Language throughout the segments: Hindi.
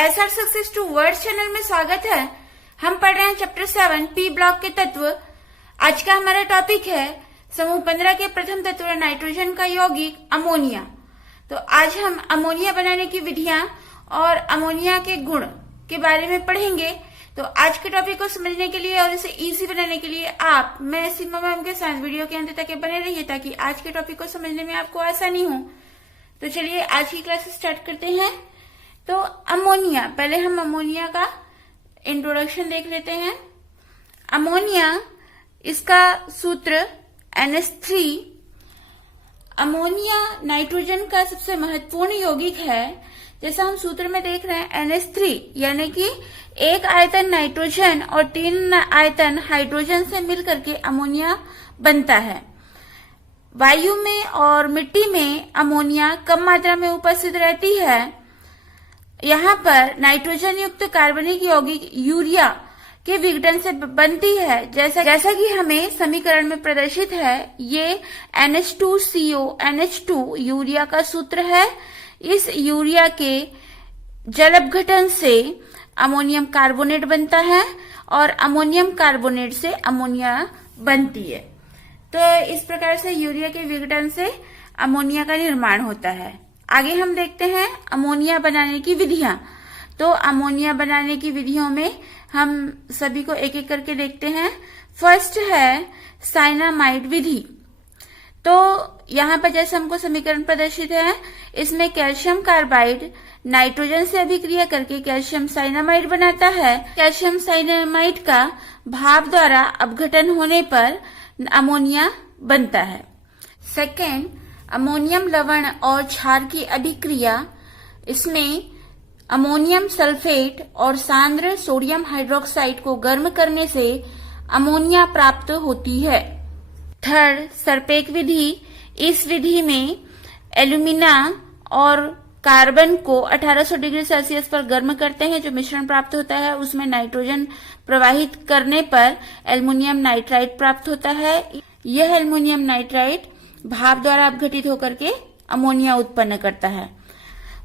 SR success toward channel में स्वागत है। हम पढ़ रहे हैं चैप्टर 7 पी ब्लॉक के तत्व। आज का हमारा टॉपिक है समूह 15 के प्रथम तत्व नाइट्रोजन का यौगिक अमोनिया। तो आज हम अमोनिया बनाने की विधियां और अमोनिया के गुण के बारे में पढ़ेंगे। तो आज के टॉपिक को समझने के लिए और इसे इजी बनाने के लिए आप मैं सीमा मैम के साथ वीडियो के अंत तक बने रहिए ताकि आज के टॉपिक को समझने में आपको आसानी हो। तो चलिए आज की क्लास स्टार्ट करते हैं। तो अमोनिया, पहले हम अमोनिया का इंट्रोडक्शन देख लेते हैं। अमोनिया, इसका सूत्र NH3। अमोनिया नाइट्रोजन का सबसे महत्वपूर्ण यौगिक है। जैसा हम सूत्र में देख रहे हैं NH3 यानी कि एक आयतन नाइट्रोजन और 3 आयतन हाइड्रोजन से मिलकर के अमोनिया बनता है। वायु में और मिट्टी में अमोनिया कम मात्रा में उपस्थित रहती है। यहाँ पर नाइट्रोजन युक्त कार्बनिक यौगिक यूरिया के विघटन से बनती है। जैसा कि हमें समीकरण में प्रदर्शित है, ये NH2CO NH2 यूरिया का सूत्र है। इस यूरिया के जल अपघटन से अमोनियम कार्बोनेट बनता है और अमोनियम कार्बोनेट से अमोनिया बनती है। तो इस प्रकार से यूरिया के विघटन से अमोनिया का निर्माण होता है। आगे हम देखते हैं अमोनिया बनाने की विधियां। तो अमोनिया बनाने की विधियों में हम सभी को एक एक करके देखते हैं। फर्स्ट है साइनामाइड विधि। तो यहाँ पर जैसे हमको समीकरण प्रदर्शित है, इसमें कैल्शियम कार्बाइड नाइट्रोजन से अभिक्रिया करके कैल्शियम साइनामाइड बनाता है। कैल्शियम साइनामाइड का भाप द्वारा अपघटन होने पर अमोनिया बनता है। सेकेंड, अमोनियम लवण और क्षार की अभिक्रिया। इसमें अमोनियम सल्फेट और सांद्र सोडियम हाइड्रोक्साइड को गर्म करने से अमोनिया प्राप्त होती है। थर्ड, सरपेक विधि। इस विधि में एल्यूमिना और कार्बन को 1800 डिग्री सेल्सियस पर गर्म करते हैं। जो मिश्रण प्राप्त होता है उसमें नाइट्रोजन प्रवाहित करने पर एल्युमिनियम नाइट्राइड प्राप्त होता है। यह एल्युमिनियम नाइट्राइड भाप द्वारा अपघटित होकर के अमोनिया उत्पन्न करता है।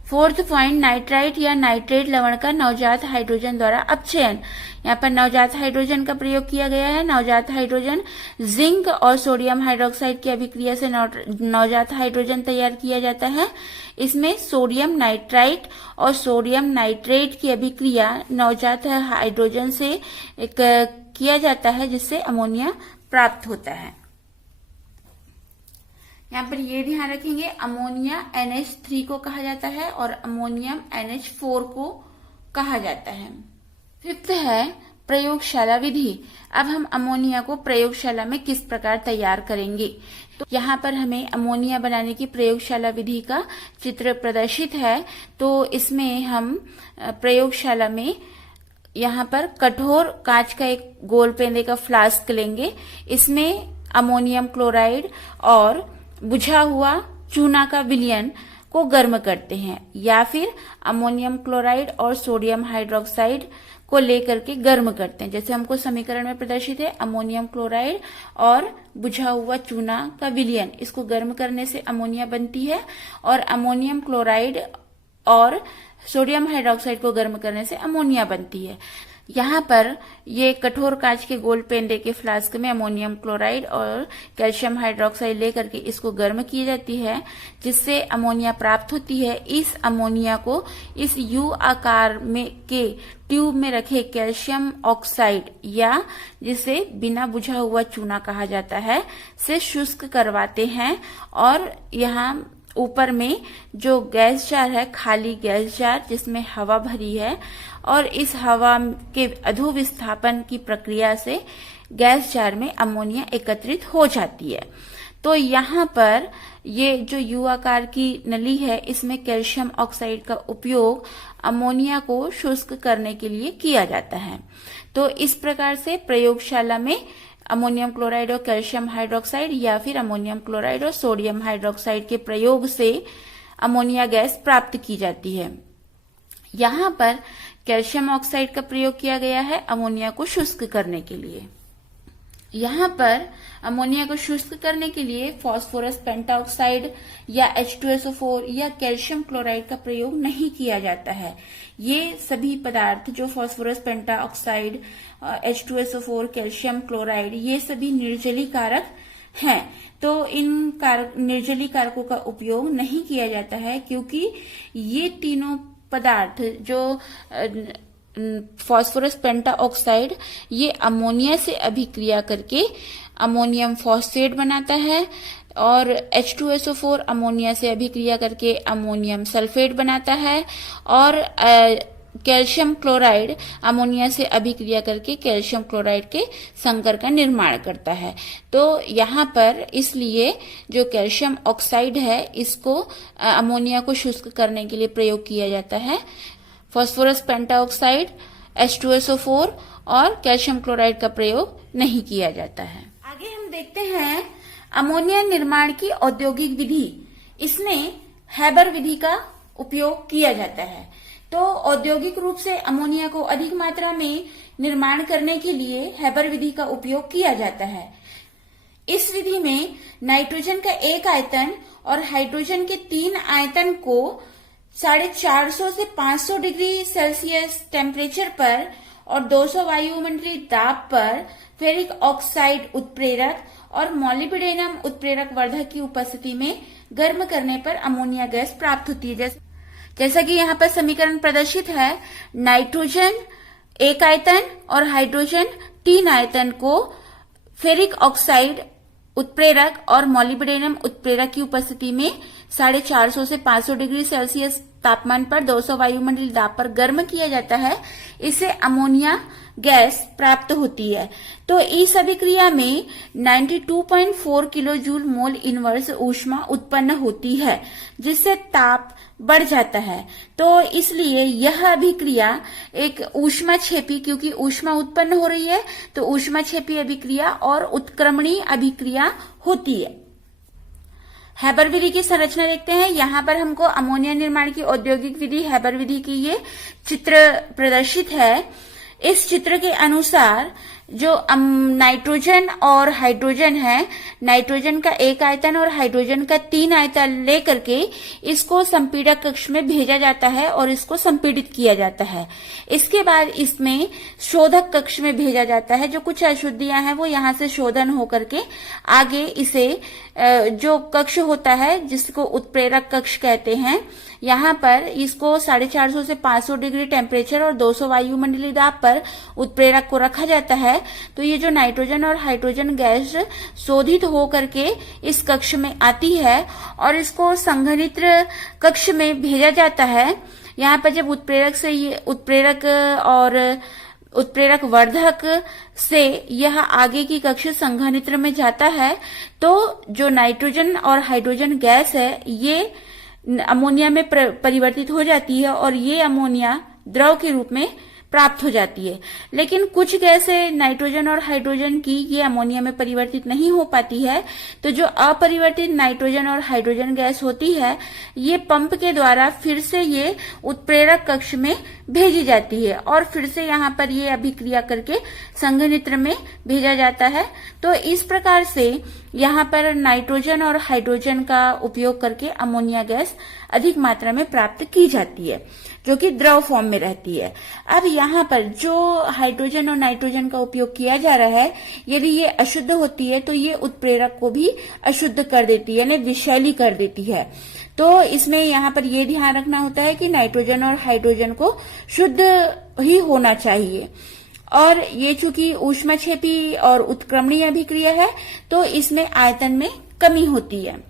फोर्थ पॉइंट, नाइट्राइट या नाइट्रेट लवण का नवजात हाइड्रोजन द्वारा अपचयन। यहाँ पर नवजात हाइड्रोजन का प्रयोग किया गया है। नवजात हाइड्रोजन जिंक और सोडियम हाइड्रोक्साइड की अभिक्रिया से नवजात हाइड्रोजन तैयार किया जाता है। इसमें सोडियम नाइट्राइट और सोडियम नाइट्रेट की अभिक्रिया नवजात हाइड्रोजन से किया जाता है, जिससे अमोनिया प्राप्त होता है। यहाँ पर ये ध्यान रखेंगे, अमोनिया NH3 को कहा जाता है और अमोनियम NH4 को कहा जाता है। फिफ्थ है प्रयोगशाला विधि। अब हम अमोनिया को प्रयोगशाला में किस प्रकार तैयार करेंगे। तो यहाँ पर हमें अमोनिया बनाने की प्रयोगशाला विधि का चित्र प्रदर्शित है। तो इसमें हम प्रयोगशाला में यहाँ पर कठोर कांच का एक गोल पेंदे का फ्लास्क लेंगे। इसमें अमोनियम क्लोराइड और बुझा हुआ चूना का विलयन को गर्म करते हैं, या फिर अमोनियम क्लोराइड और सोडियम हाइड्रोक्साइड को लेकर के गर्म करते हैं। जैसे हमको समीकरण में प्रदर्शित है, अमोनियम क्लोराइड और बुझा हुआ चूना का विलयन, इसको गर्म करने से अमोनिया बनती है और अमोनियम क्लोराइड और सोडियम हाइड्रोक्साइड को गर्म करने से अमोनिया बनती है। यहाँ पर ये कठोर कांच के गोल पेंदे के फ्लास्क में अमोनियम क्लोराइड और कैल्शियम हाइड्रोक्साइड लेकर के इसको गर्म की जाती है, जिससे अमोनिया प्राप्त होती है। इस अमोनिया को इस U आकार में के ट्यूब में रखे कैल्शियम ऑक्साइड या जिसे बिना बुझा हुआ चूना कहा जाता है से शुष्क करवाते हैं। और यहाँ ऊपर में जो गैस जार है, खाली गैस जार जिसमें हवा भरी है, और इस हवा के अधोविस्थापन की प्रक्रिया से गैस जार में अमोनिया एकत्रित हो जाती है। तो यहाँ पर ये जो U आकार की नली है, इसमें कैल्शियम ऑक्साइड का उपयोग अमोनिया को शुष्क करने के लिए किया जाता है। तो इस प्रकार से प्रयोगशाला में अमोनियम क्लोराइड और कैल्शियम हाइड्रोक्साइड या फिर अमोनियम क्लोराइड और सोडियम हाइड्रोक्साइड के प्रयोग से अमोनिया गैस प्राप्त की जाती है। यहाँ पर कैल्शियम ऑक्साइड का प्रयोग किया गया है अमोनिया को शुष्क करने के लिए। यहाँ पर अमोनिया को शुष्क करने के लिए फास्फोरस पेंटाऑक्साइड या H2SO4 या कैल्शियम क्लोराइड का प्रयोग नहीं किया जाता है। ये सभी पदार्थ जो phosphorus pentoxide, H2SO4, calcium chloride, ये सभी निर्जली कारक हैं। तो इन निर्जली कारकों का उपयोग नहीं किया जाता है क्योंकि ये तीनों पदार्थ जो फास्फोरस पेंटाऑक्साइड, ये अमोनिया से अभिक्रिया करके अमोनियम फॉस्फेट बनाता है और H2SO4 अमोनिया से अभिक्रिया करके अमोनियम सल्फेट बनाता है और कैल्शियम क्लोराइड अमोनिया से अभिक्रिया करके कैल्शियम क्लोराइड के संकर का निर्माण करता है। तो यहाँ पर इसलिए जो कैल्शियम ऑक्साइड है इसको अमोनिया को शुष्क करने के लिए प्रयोग किया जाता है। फास्फोरस पेंटाऑक्साइड, H2SO4 और कैल्शियम क्लोराइड का प्रयोग नहीं किया जाता है। आगे हम देखते हैं अमोनिया निर्माण की औद्योगिक विधि। इसमें हैबर विधि का उपयोग किया जाता है। तो औद्योगिक रूप से अमोनिया को अधिक मात्रा में निर्माण करने के लिए हैबर विधि का उपयोग किया जाता है। इस विधि में नाइट्रोजन का एक आयतन और हाइड्रोजन के 3 आयतन को 450 से 500 डिग्री सेल्सियस टेम्परेचर पर और 200 वायुमंडलीय दाब पर फेरिक ऑक्साइड उत्प्रेरक और मॉलिब्डेनम उत्प्रेरक वर्धक की उपस्थिति में गर्म करने पर अमोनिया गैस प्राप्त होती है। जैसा कि यहाँ पर समीकरण प्रदर्शित है, नाइट्रोजन एक आयतन और हाइड्रोजन 3 आयतन को फेरिक ऑक्साइड उत्प्रेरक और मॉलिब्डेनम उत्प्रेरक की उपस्थिति में 450 से 500 डिग्री सेल्सियस तापमान पर 200 वायुमंडलीय दाब पर गर्म किया जाता है। इससे अमोनिया गैस प्राप्त होती है। तो इस अभिक्रिया में 92.4 किलो जूल मोल इनवर्स ऊष्मा उत्पन्न होती है, जिससे ताप बढ़ जाता है। तो इसलिए यह अभिक्रिया एक ऊष्माक्षेपी, क्योंकि ऊष्मा उत्पन्न हो रही है तो ऊष्माक्षेपी अभिक्रिया और उत्क्रमणीय अभिक्रिया होती है। हैबर विधि की संरचना देखते हैं। यहाँ पर हमको अमोनिया निर्माण की औद्योगिक विधि हैबर विधि की ये चित्र प्रदर्शित है। इस चित्र के अनुसार जो नाइट्रोजन और हाइड्रोजन है, नाइट्रोजन का एक आयतन और हाइड्रोजन का 3 आयतन लेकर के इसको संपीड़क कक्ष में भेजा जाता है और इसको संपीड़ित किया जाता है। इसके बाद इसमें शोधक कक्ष में भेजा जाता है। जो कुछ अशुद्धियां हैं वो यहाँ से शोधन होकर के आगे इसे जो कक्ष होता है जिसको उत्प्रेरक कक्ष कहते हैं, यहाँ पर इसको 450 से 500 डिग्री टेम्परेचर और 200 वायुमंडलीय दाब पर उत्प्रेरक को रखा जाता है। तो ये जो नाइट्रोजन और हाइड्रोजन गैस शोधित हो करके इस कक्ष में आती है और इसको संघनित्र कक्ष में भेजा जाता है। यहाँ पर जब उत्प्रेरक से ये उत्प्रेरक और उत्प्रेरक वर्धक से यह आगे की कक्ष संघनित्र में जाता है तो जो नाइट्रोजन और हाइड्रोजन गैस है ये अमोनिया में परिवर्तित हो जाती है और ये अमोनिया द्रव के रूप में प्राप्त हो जाती है। लेकिन कुछ गैसें नाइट्रोजन और हाइड्रोजन की ये अमोनिया में परिवर्तित नहीं हो पाती है। तो जो अपरिवर्तित नाइट्रोजन और हाइड्रोजन गैस होती है ये पंप के द्वारा फिर से ये उत्प्रेरक कक्ष में भेजी जाती है और फिर से यहाँ पर ये अभिक्रिया करके संघनित्र में भेजा जाता है। तो इस प्रकार से यहाँ पर नाइट्रोजन और हाइड्रोजन का उपयोग करके अमोनिया गैस अधिक मात्रा में प्राप्त की जाती है, जो कि द्रव फॉर्म में रहती है। अब यहाँ पर जो हाइड्रोजन और नाइट्रोजन का उपयोग किया जा रहा है, यदि ये अशुद्ध होती है तो ये उत्प्रेरक को भी अशुद्ध कर देती है, यानी विषैली कर देती है। तो इसमें यहाँ पर ये ध्यान रखना होता है कि नाइट्रोजन और हाइड्रोजन को शुद्ध ही होना चाहिए। और ये चूंकि ऊष्माक्षेपी और उत्क्रमणीय अभिक्रिया है तो इसमें आयतन में कमी होती है।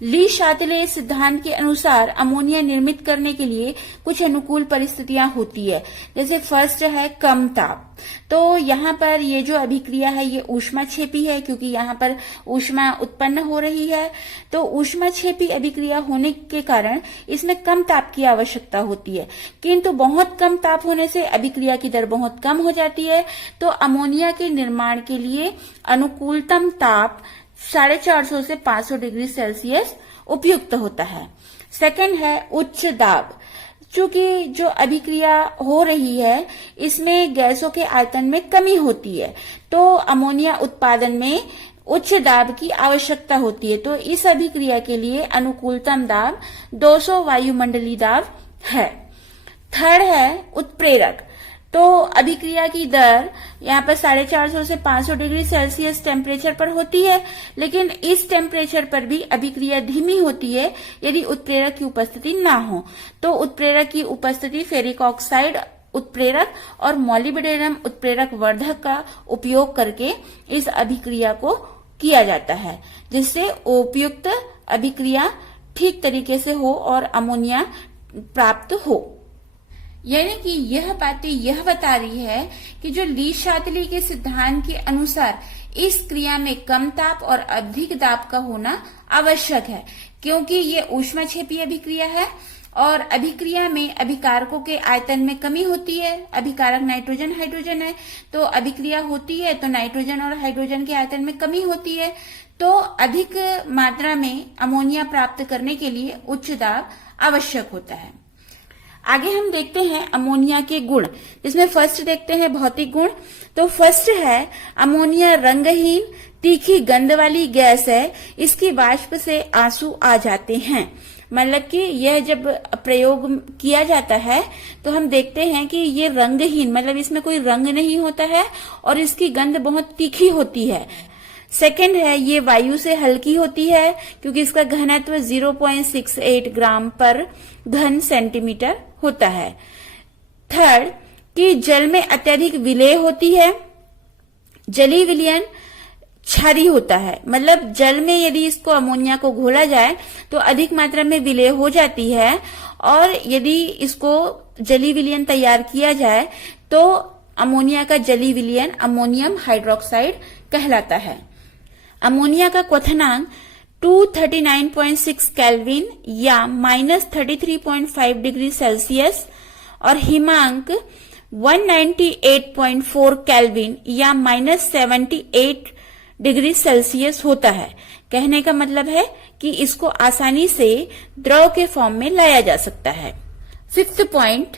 ली शातिले सिद्धांत के अनुसार अमोनिया निर्मित करने के लिए कुछ अनुकूल परिस्थितियां होती है। जैसे फर्स्ट है कम ताप। तो यहाँ पर ये जो अभिक्रिया है ये ऊष्माक्षेपी है, क्योंकि यहाँ पर ऊष्मा उत्पन्न हो रही है। तो ऊष्माक्षेपी अभिक्रिया होने के कारण इसमें कम ताप की आवश्यकता होती है, किंतु बहुत कम ताप होने से अभिक्रिया की दर बहुत कम हो जाती है। तो अमोनिया के निर्माण के लिए अनुकूलतम ताप 450 से 500 डिग्री सेल्सियस उपयुक्त होता है। सेकंड है उच्च दाब। चूंकि जो अभिक्रिया हो रही है इसमें गैसों के आयतन में कमी होती है, तो अमोनिया उत्पादन में उच्च दाब की आवश्यकता होती है। तो इस अभिक्रिया के लिए अनुकूलतम दाब 200 वायुमंडलीय दाब है। थर्ड है उत्प्रेरक। तो अभिक्रिया की दर यहाँ पर 450 से 500 डिग्री सेल्सियस टेम्परेचर पर होती है, लेकिन इस टेम्परेचर पर भी अभिक्रिया धीमी होती है यदि उत्प्रेरक की उपस्थिति ना हो। तो उत्प्रेरक की उपस्थिति फेरिक ऑक्साइड उत्प्रेरक और मॉलिब्डेनम उत्प्रेरक वर्धक का उपयोग करके इस अभिक्रिया को किया जाता है, जिससे उपयुक्त अभिक्रिया ठीक तरीके से हो और अमोनिया प्राप्त हो। यानी कि यह बातें यह बता रही है कि जो ली-शातली के सिद्धांत के अनुसार इस क्रिया में कम ताप और अधिक दाब का होना आवश्यक है, क्योंकि ये ऊष्माक्षेपी अभिक्रिया है और अभिक्रिया में अभिकारकों के आयतन में कमी होती है। अभिकारक नाइट्रोजन हाइड्रोजन है, तो अभिक्रिया होती है तो नाइट्रोजन और हाइड्रोजन के आयतन में कमी होती है, तो अधिक मात्रा में अमोनिया प्राप्त करने के लिए उच्च दाब आवश्यक होता है। आगे हम देखते हैं अमोनिया के गुण, जिसमें फर्स्ट देखते हैं भौतिक गुण। तो फर्स्ट है अमोनिया रंगहीन तीखी गंध वाली गैस है, इसकी वाष्प से आंसू आ जाते हैं। मतलब कि यह जब प्रयोग किया जाता है तो हम देखते हैं कि ये रंगहीन, मतलब इसमें कोई रंग नहीं होता है और इसकी गंध बहुत तीखी होती है। सेकंड है ये वायु से हल्की होती है, क्योंकि इसका घनत्व 0.68 ग्राम पर घन सेंटीमीटर होता है। थर्ड कि जल में अत्यधिक विलेय होती है। जलीय विलयन क्षारी होता है, मतलब जल में यदि इसको अमोनिया को घोला जाए तो अधिक मात्रा में विलेय हो जाती है, और यदि इसको जलीय विलयन तैयार किया जाए तो अमोनिया का जलीय विलयन अमोनियम हाइड्रोक्साइड कहलाता है। अमोनिया का क्वथनांक 239.6 केल्विन या -33.5 डिग्री सेल्सियस और हिमांक 198.4 केल्विन या -78 डिग्री सेल्सियस होता है। कहने का मतलब है कि इसको आसानी से द्रव के फॉर्म में लाया जा सकता है। फिफ्थ पॉइंट,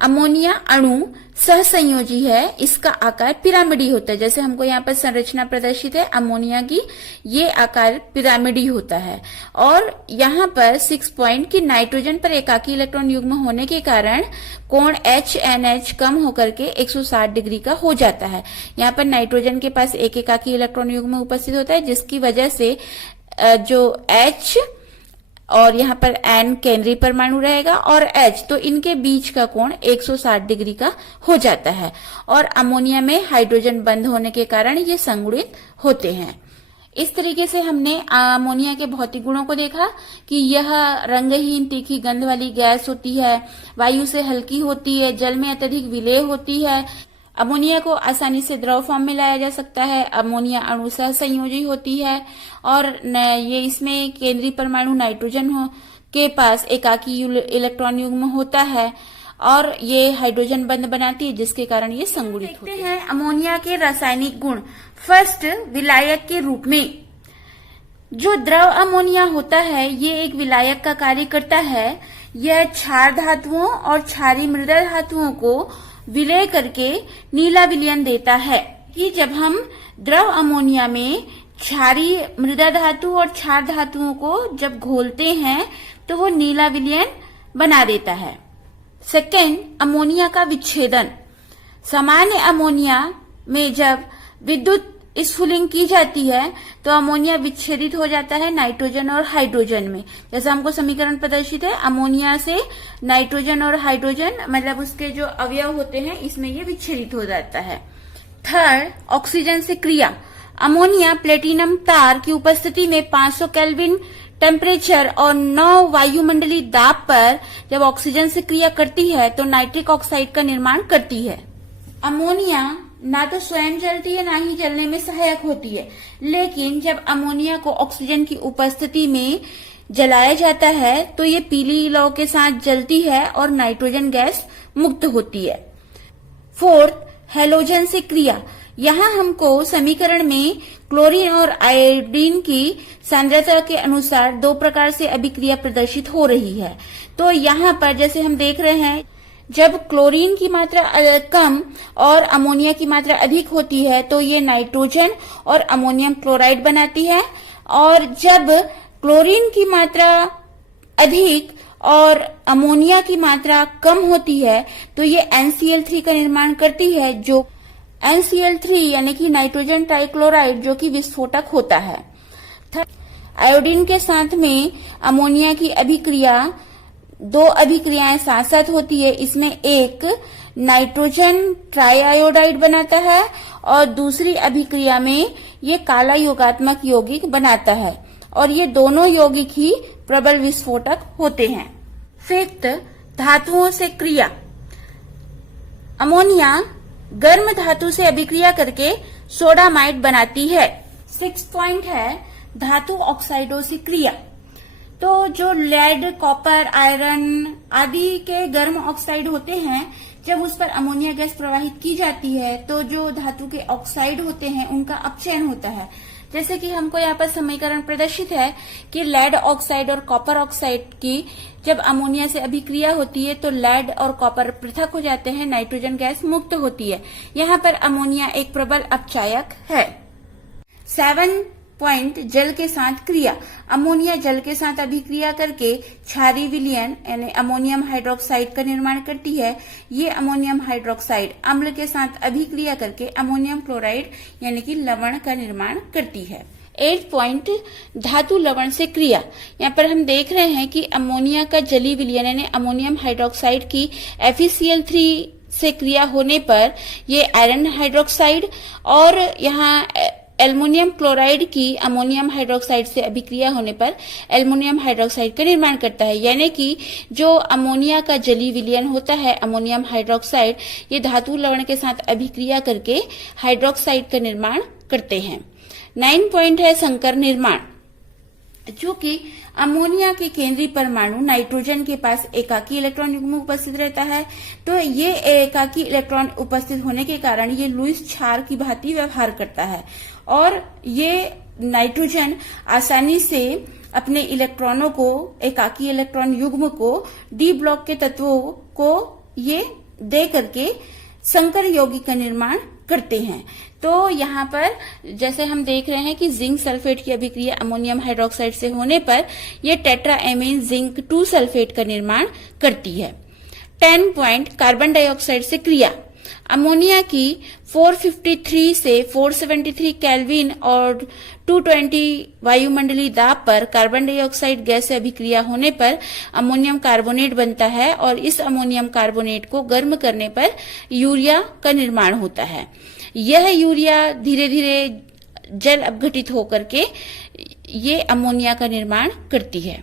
अमोनिया अणु सहसंयोजी है, इसका आकार पिरामिडी होता है। जैसे हमको यहाँ पर संरचना प्रदर्शित है अमोनिया की, ये आकार पिरामिडी होता है। और यहाँ पर 6 पॉइंट की नाइट्रोजन पर एकाकी इलेक्ट्रॉन युग्म होने के कारण कोण HNH कम होकर के 160 डिग्री का हो जाता है। यहाँ पर नाइट्रोजन के पास एक एकाकी इलेक्ट्रॉन युग्म उपस्थित होता है, जिसकी वजह से जो H और यहाँ पर N केंद्रीय परमाणु रहेगा और H, तो इनके बीच का कोण 160 डिग्री का हो जाता है। और अमोनिया में हाइड्रोजन बंद होने के कारण ये संगुणित होते हैं। इस तरीके से हमने अमोनिया के भौतिक गुणों को देखा कि यह रंगहीन तीखी गंध वाली गैस होती है, वायु से हल्की होती है, जल में अत्यधिक विलेय होती है, अमोनिया को आसानी से द्रव फॉर्म में लाया जा सकता है, अमोनिया अणु सहसंयोजी होती है और ये इसमें केंद्रीय परमाणु नाइट्रोजन के पास एकाकी इलेक्ट्रॉन युग्म होता है और ये हाइड्रोजन बंध बनाती है, जिसके कारण ये संगुणित होते हैं। अमोनिया के रासायनिक गुण। फर्स्ट, विलायक के रूप में जो द्रव अमोनिया होता है ये एक विलायक का कार्य करता है। यह क्षार धातुओं और क्षारीय मृदा धातुओं को विलय करके नीला विलयन देता है। कि जब हम द्रव अमोनिया में क्षारीय मृदा धातु और क्षार धातुओं को जब घोलते हैं तो वो नीला विलयन बना देता है। सेकेंड, अमोनिया का विच्छेदन। सामान्य अमोनिया में जब विद्युत स्फुलिंग की जाती है तो अमोनिया विच्छेदित हो जाता है नाइट्रोजन और हाइड्रोजन में। जैसा हमको समीकरण प्रदर्शित है, अमोनिया से नाइट्रोजन और हाइड्रोजन मतलब उसके जो अवयव होते हैं इसमें ये विच्छेदित हो जाता है। थर्ड, ऑक्सीजन से क्रिया। अमोनिया प्लेटिनम तार की उपस्थिति में 500 केल्विन टेम्परेचर और 9 वायुमंडलीय दाब पर जब ऑक्सीजन से क्रिया करती है तो नाइट्रिक ऑक्साइड का निर्माण करती है। अमोनिया ना तो स्वयं जलती है ना ही जलने में सहायक होती है, लेकिन जब अमोनिया को ऑक्सीजन की उपस्थिति में जलाया जाता है तो ये पीली लौ के साथ जलती है और नाइट्रोजन गैस मुक्त होती है। फोर्थ, हैलोजन से क्रिया। यहाँ हमको समीकरण में क्लोरीन और आयोडीन की सांद्रता के अनुसार दो प्रकार से अभिक्रिया प्रदर्शित हो रही है। तो यहाँ पर जैसे हम देख रहे हैं, जब क्लोरीन की मात्रा कम और अमोनिया की मात्रा अधिक होती है तो ये नाइट्रोजन और अमोनियम क्लोराइड बनाती है, और जब क्लोरीन की मात्रा अधिक और अमोनिया की मात्रा कम होती है तो ये NCl3 का निर्माण करती है, जो NCl3 यानी कि नाइट्रोजन ट्राइक्लोराइड, जो कि विस्फोटक होता है। आयोडीन के साथ में अमोनिया की अभिक्रिया, दो अभिक्रियाएं साथ साथ होती है। इसमें एक नाइट्रोजन ट्राइआयोडाइड बनाता है और दूसरी अभिक्रिया में ये काला योगात्मक यौगिक बनाता है, और ये दोनों यौगिक ही प्रबल विस्फोटक होते हैं। फिफ्थ, धातुओं से क्रिया। अमोनिया गर्म धातु से अभिक्रिया करके सोडामाइड बनाती है। 6 पॉइंट है धातु ऑक्साइडों से क्रिया। तो जो लेड, कॉपर, आयरन आदि के गर्म ऑक्साइड होते हैं, जब उस पर अमोनिया गैस प्रवाहित की जाती है तो जो धातु के ऑक्साइड होते हैं उनका अपचयन होता है। जैसे कि हमको यहाँ पर समीकरण प्रदर्शित है कि लेड ऑक्साइड और कॉपर ऑक्साइड की जब अमोनिया से अभिक्रिया होती है तो लेड और कॉपर पृथक हो जाते हैं, नाइट्रोजन गैस मुक्त होती है। यहाँ पर अमोनिया एक प्रबल अपचायक है। 7 पॉइंट, जल के साथ क्रिया। अमोनिया जल के साथ अभिक्रिया करके क्षारीय विलयन यानी अमोनियम हाइड्रोक्साइड का निर्माण करती है। ये अमोनियम हाइड्रोक्साइड अम्ल के साथ अभिक्रिया करके अमोनियम क्लोराइड यानी कि लवण का निर्माण करती है। 8 पॉइंट, धातु लवण से क्रिया। यहाँ पर हम देख रहे हैं कि अमोनिया का जलीय विलयन यानी अमोनियम हाइड्रोक्साइड की FeCl3 से क्रिया होने पर ये आयरन हाइड्रोक्साइड और यहाँ एल्युमिनियम क्लोराइड की अमोनियम हाइड्रोक्साइड से अभिक्रिया होने पर एल्युमिनियम हाइड्रोक्साइड का निर्माण करता है। यानी कि जो अमोनिया का जलीय विलयन होता है अमोनियम हाइड्रोक्साइड, ये धातु लवण के साथ अभिक्रिया करके हाइड्रोक्साइड का निर्माण करते हैं। 9 पॉइंट है संकर निर्माण। चूंकि अमोनिया के केंद्रीय परमाणु नाइट्रोजन के पास एकाकी इलेक्ट्रॉन युग्म उपस्थित रहता है, तो ये एकाकी इलेक्ट्रॉन उपस्थित होने के कारण ये लुईस क्षार की भांति व्यवहार करता है, और ये नाइट्रोजन आसानी से अपने इलेक्ट्रॉनों को, एकाकी इलेक्ट्रॉन युग्म को डी ब्लॉक के तत्वों को ये दे करके संकर यौगिक का निर्माण करते हैं। तो यहाँ पर जैसे हम देख रहे हैं कि जिंक सल्फेट की अभिक्रिया अमोनियम हाइड्रोक्साइड से होने पर यह टेट्राएमीन जिंक 2 सल्फेट का निर्माण करती है। 10 पॉइंट, कार्बन डाइऑक्साइड से क्रिया। अमोनिया की 453 से 473 केल्विन और 220 वायुमंडलीय दाब पर कार्बन डाइऑक्साइड गैस से अभिक्रिया होने पर अमोनियम कार्बोनेट बनता है, और इस अमोनियम कार्बोनेट को गर्म करने पर यूरिया का निर्माण होता है। यह यूरिया धीरे धीरे जल अपघटित होकर के ये अमोनिया का निर्माण करती है।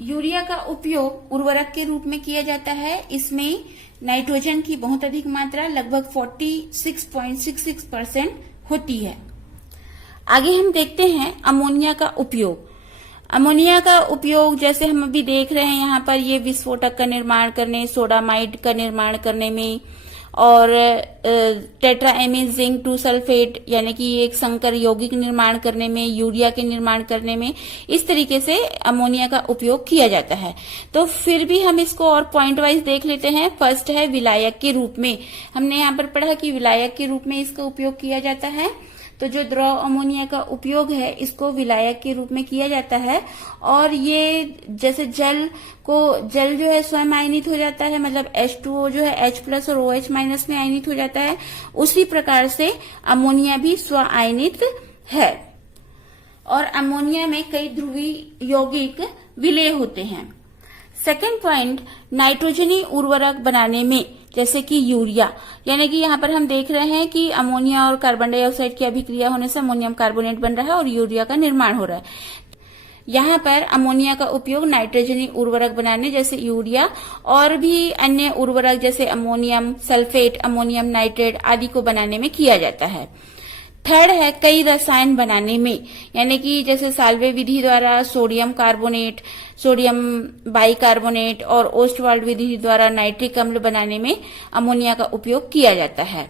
यूरिया का उपयोग उर्वरक के रूप में किया जाता है। इसमें नाइट्रोजन की बहुत अधिक मात्रा लगभग 46.66% होती है। आगे हम देखते हैं अमोनिया का उपयोग। अमोनिया का उपयोग जैसे हम अभी देख रहे हैं, यहाँ पर ये विस्फोटक का निर्माण करने, सोडामाइड का निर्माण करने में, और टेट्राएमीन जिंक 2 सल्फेट यानी कि एक संकर यौगिक निर्माण करने में, यूरिया के निर्माण करने में, इस तरीके से अमोनिया का उपयोग किया जाता है। तो फिर भी हम इसको और पॉइंट वाइज देख लेते हैं। फर्स्ट है विलायक के रूप में। हमने यहाँ पर पढ़ा कि विलायक के रूप में इसका उपयोग किया जाता है। तो जो द्रव अमोनिया का उपयोग है इसको विलायक के रूप में किया जाता है, और ये जैसे जल जो है स्वयं आयनित हो जाता है, मतलब H2O जो है H+ और OH- में आयनित हो जाता है, उसी प्रकार से अमोनिया भी स्व आयनित है। और अमोनिया में कई ध्रुवीय यौगिक विलेय होते हैं। सेकेंड पॉइंट, नाइट्रोजनी उर्वरक बनाने में, जैसे कि यूरिया, यानी कि यहाँ पर हम देख रहे हैं कि अमोनिया और कार्बन डाइऑक्साइड की अभिक्रिया होने से अमोनियम कार्बोनेट बन रहा है और यूरिया का निर्माण हो रहा है। यहाँ पर अमोनिया का उपयोग नाइट्रोजनी उर्वरक बनाने जैसे यूरिया और भी अन्य उर्वरक जैसे अमोनियम सल्फेट, अमोनियम नाइट्रेट आदि को बनाने में किया जाता है। थर्ड है कई रसायन बनाने में, यानी कि जैसे साल्वे विधि द्वारा सोडियम कार्बोनेट, सोडियम बाइकार्बोनेट और ओस्टवाल्ड विधि द्वारा नाइट्रिक अम्ल बनाने में अमोनिया का उपयोग किया जाता है।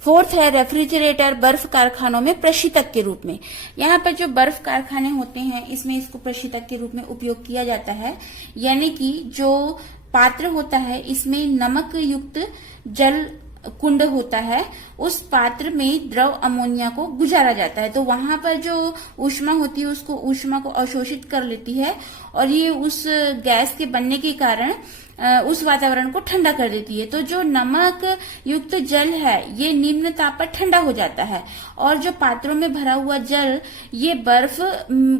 फोर्थ है रेफ्रिजरेटर, बर्फ कारखानों में प्रशीतक के रूप में। यहाँ पर जो बर्फ कारखाने होते हैं इसमें इसको प्रशीतक के रूप में उपयोग किया जाता है, यानी कि जो पात्र होता है इसमें नमक युक्त जल कुंड होता है, उस पात्र में द्रव अमोनिया को गुजारा जाता है, तो वहां पर जो ऊष्मा होती है उसको ऊष्मा को अवशोषित कर लेती है और ये उस गैस के बनने के कारण उस वातावरण को ठंडा कर देती है। तो जो नमक युक्त जल है ये निम्न ताप पर ठंडा हो जाता है और जो पात्रों में भरा हुआ जल ये बर्फ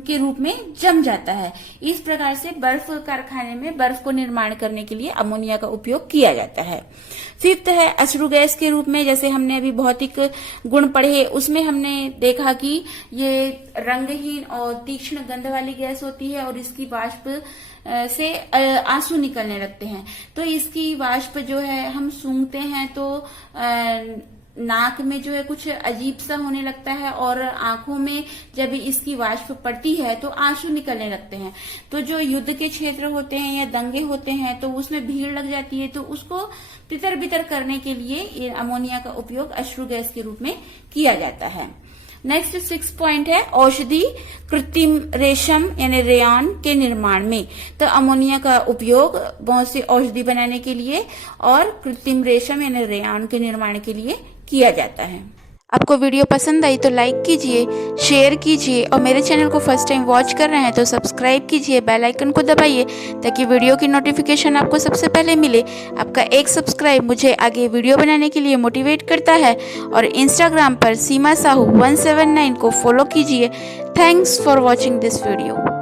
के रूप में जम जाता है। इस प्रकार से बर्फ कारखाने में बर्फ को निर्माण करने के लिए अमोनिया का उपयोग किया जाता है। फिफ्थ है अश्रु गैस के रूप में। जैसे हमने अभी भौतिक गुण पढ़े उसमें हमने देखा कि ये रंगहीन और तीक्ष्ण गंध वाली गैस होती है और इसकी वाष्प से आंसू निकलने लगते हैं। तो इसकी वाष्प जो है हम सूंघते हैं तो नाक में जो है कुछ अजीब सा होने लगता है और आंखों में जब इसकी वाष्प पड़ती है तो आंसू निकलने लगते हैं। तो जो युद्ध के क्षेत्र होते हैं या दंगे होते हैं तो उसमें भीड़ लग जाती है, तो उसको तितर बितर करने के लिए ये अमोनिया का उपयोग अश्रु गैस के रूप में किया जाता है। नेक्स्ट 6 पॉइंट है औषधि कृत्रिम रेशम यानी रेयॉन के निर्माण में। तो अमोनिया का उपयोग बहुत सी औषधि बनाने के लिए और कृत्रिम रेशम यानी रेयॉन के निर्माण के लिए किया जाता है। आपको वीडियो पसंद आई तो लाइक कीजिए, शेयर कीजिए और मेरे चैनल को फर्स्ट टाइम वॉच कर रहे हैं तो सब्सक्राइब कीजिए, बेल आइकन को दबाइए ताकि वीडियो की नोटिफिकेशन आपको सबसे पहले मिले। आपका एक सब्सक्राइब मुझे आगे वीडियो बनाने के लिए मोटिवेट करता है। और इंस्टाग्राम पर सीमा साहू 179 को फॉलो कीजिए। Thanks for watching this video.